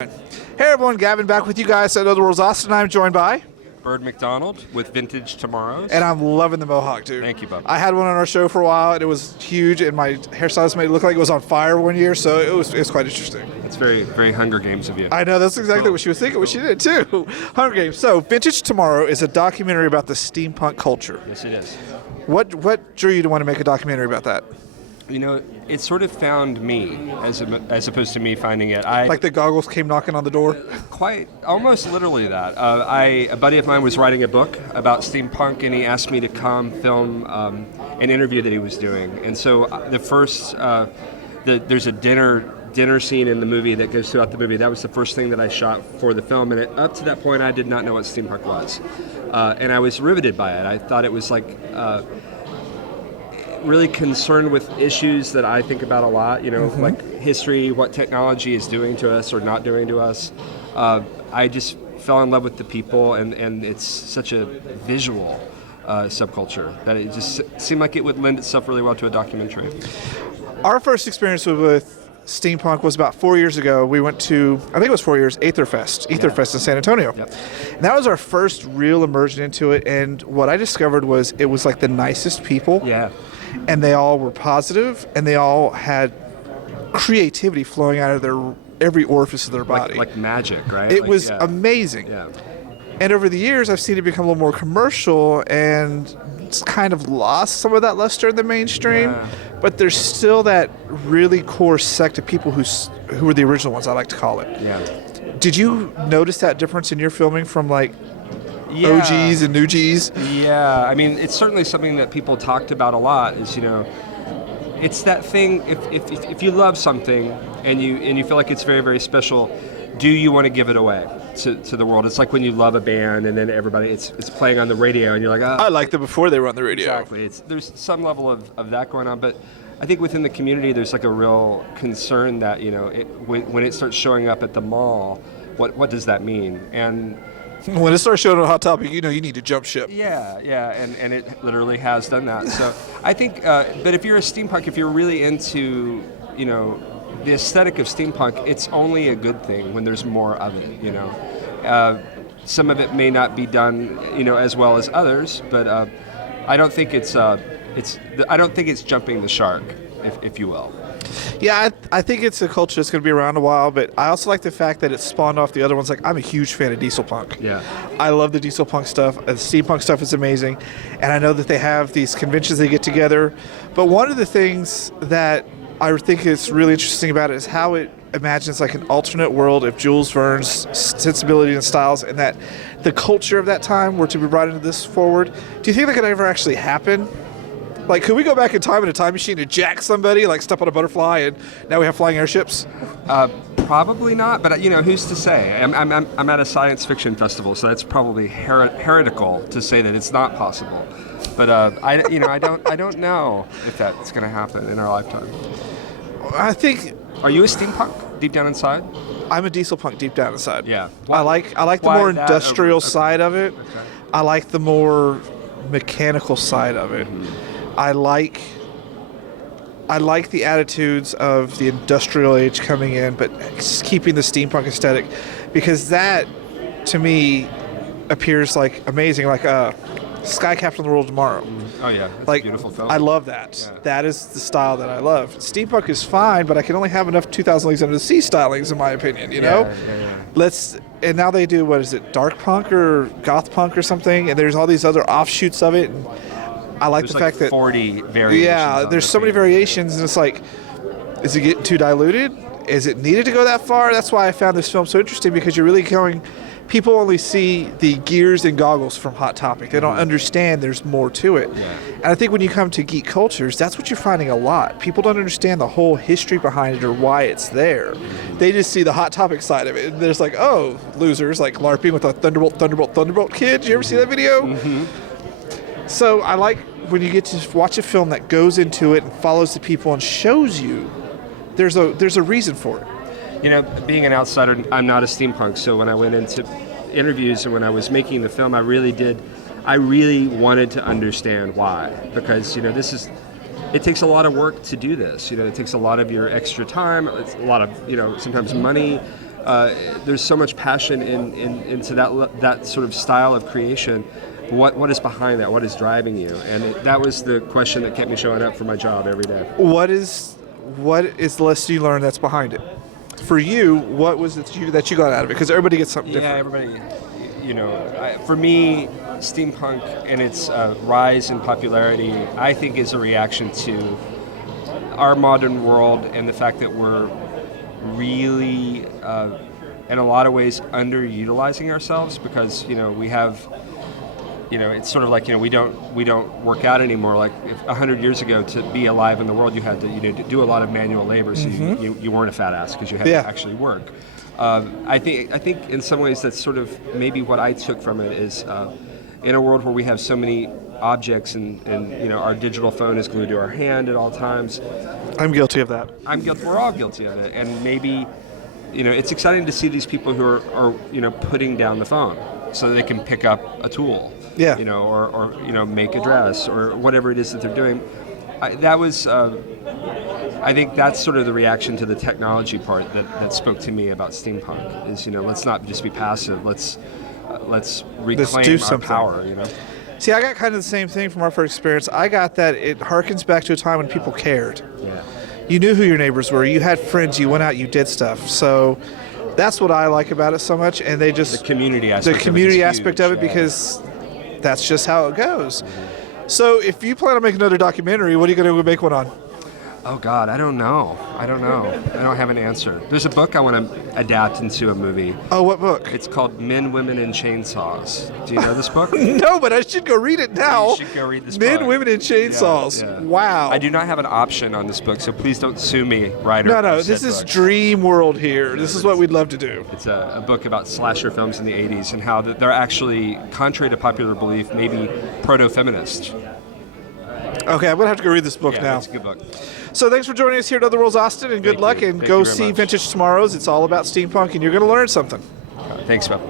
Hey everyone, Gavin back with you guys at Other Worlds Austin. I'm joined by Byrd McDonlad with Vintage Tomorrows. and I'm loving the mohawk, dude. Thank you, bub. I had one on our show for a while, and it was huge, and my hairstylist made it look like it was on fire one year, so it was quite interesting. It's very, very Hunger Games of you. I know, that's exactly what she was thinking, what she did too. Hunger Games. So, Vintage Tomorrow is a documentary about the steampunk culture. Yes, it is. What drew you to want to make a documentary about that? You know, it sort of found me as opposed to me finding it. Like the goggles came knocking on the door? Quite, almost literally that. A buddy of mine was writing a book about steampunk, and he asked me to come film an interview that he was doing. And so the first, there's a dinner scene in the movie that goes throughout the movie. That was the first thing that I shot for the film, and up to that point, I did not know what steampunk was. And I was riveted by it. I thought it was like really concerned with issues that I think about a lot, like history, what technology is doing to us or not doing to us. I just fell in love with the people, and it's such a visual subculture that it just seemed like it would lend itself really well to a documentary. Our first experience with steampunk was about 4 years ago. We went to, I think it was 4 years, Aetherfest in San Antonio. Yep. And that was our first real immersion into it, and what I discovered was it was like the nicest people. Yeah. And they all were positive, and they all had creativity flowing out of their every orifice of their body. Like magic, right? It was amazing. Yeah. And over the years, I've seen it become a little more commercial, and it's kind of lost some of that luster in the mainstream. Yeah. But there's still that really core sect of people who were the original ones, I like to call it. Yeah. Did you notice that difference in your filming from like OGs and new Gs? Yeah, I mean, it's certainly something that people talked about a lot. Is it's that thing. If you love something and you feel like it's very, very special, do you want to give it away to the world? It's like when you love a band and then everybody it's playing on the radio and you're like, I liked them before they were on the radio. Exactly. There's some level of that going on, but I think within the community there's like a real concern that when it starts showing up at the mall, what does that mean? And when it starts showing on Hot Topic, you need to jump ship. Yeah, and it literally has done that. So I think, but if you're a steampunk, if you're really into, the aesthetic of steampunk, it's only a good thing when there's more of it. Some of it may not be done, as well as others, but I don't think I don't think it's jumping the shark, if you will. Yeah, I think it's a culture that's going to be around a while, but I also like the fact that it spawned off the other ones. Like, I'm a huge fan of diesel punk. Yeah. I love the diesel punk stuff. The steampunk stuff is amazing. And I know that they have these conventions they get together. But one of the things that I think is really interesting about it is how it imagines like an alternate world if Jules Verne's sensibility and styles and that the culture of that time were to be brought into this forward. Do you think that could ever actually happen? Like, could we go back in time in a time machine and jack somebody, like step on a butterfly, and now we have flying airships? Probably not, but who's to say? I'm at a science fiction festival, so that's probably heretical to say that it's not possible. But I don't know if that's going to happen in our lifetime. I think. Are you a steampunk deep down inside? I'm a diesel punk deep down inside. Yeah. I like the more industrial side of it. Okay. I like the more mechanical side of it. Mm-hmm. I like the attitudes of the industrial age coming in, but keeping the steampunk aesthetic, because that, to me, appears like amazing, like Sky Captain of the World Tomorrow. Oh yeah, it's like, a beautiful film. I love that. Yeah. That is the style that I love. Steampunk is fine, but I can only have enough 2,000 Leagues Under the Sea stylings, in my opinion. Yeah. And now they do, what is it, dark punk or goth punk or something, and there's all these other offshoots of it. And I like there's the fact that 40 variations. Yeah, there's so many variations, and it's like, is it getting too diluted? Is it needed to go that far? That's why I found this film so interesting, because you're really going. People only see the gears and goggles from Hot Topic. They don't understand there's more to it. Yeah. And I think when you come to geek cultures, that's what you're finding a lot. People don't understand the whole history behind it or why it's there. They just see the Hot Topic side of it. And there's like, oh, losers, like LARPing with a Thunderbolt kid. Did you ever see that video? Mm-hmm. So I like when you get to watch a film that goes into it and follows the people and shows you there's a reason for it. Being an outsider, I'm not a steampunk, so when I went into interviews and when I was making the film, I really wanted to understand why, because it takes a lot of work to do this. It takes a lot of your extra time. It's a lot of sometimes money. there's so much passion into that sort of style of creation. What is behind that? What is driving you? And that was the question that kept me showing up for my job every day. What is the lesson you learned that's behind it? For you, what was it that you got out of it? Because everybody gets something different. Yeah, everybody. For me, steampunk and its rise in popularity, I think, is a reaction to our modern world and the fact that we're really, in a lot of ways, underutilizing ourselves because we have. It's sort of like we don't work out anymore. Like 100 years ago, to be alive in the world, you had to do a lot of manual labor, so you weren't a fat ass because you had to actually work. I think in some ways that's sort of maybe what I took from it is in a world where we have so many objects and our digital phone is glued to our hand at all times. I'm guilty of that. We're all guilty of it, and maybe it's exciting to see these people who are putting down the phone so that they can pick up a tool. Yeah. Or make a dress or whatever it is that they're doing. I think that's sort of the reaction to the technology part that spoke to me about steampunk is, let's not just be passive. Let's reclaim our power, See, I got kind of the same thing from our first experience. I got that it harkens back to a time when people cared. Yeah. You knew who your neighbors were. You had friends. You went out. You did stuff. So that's what I like about it so much. And they just... The community aspect of it because... That's just how it goes. So if you plan on making another documentary, what are you going to make one on? Oh, God, I don't know. I don't have an answer. There's a book I want to adapt into a movie. Oh, what book? It's called Men, Women, and Chainsaws. Do you know this book? No, but I should go read it now. You should go read this book. Men, Women, and Chainsaws. Yeah. Wow. I do not have an option on this book, so please don't sue me, writer. No, this is dream world here. This is what we'd love to do. It's a book about slasher films in the 80s and how they're actually, contrary to popular belief, maybe proto-feminist. Okay, I'm going to have to go read this book now. It's a good book. So thanks for joining us here at Other Worlds Austin, and good luck, and go see Vintage Tomorrows. It's all about steampunk, and you're going to learn something. Thanks, Bob.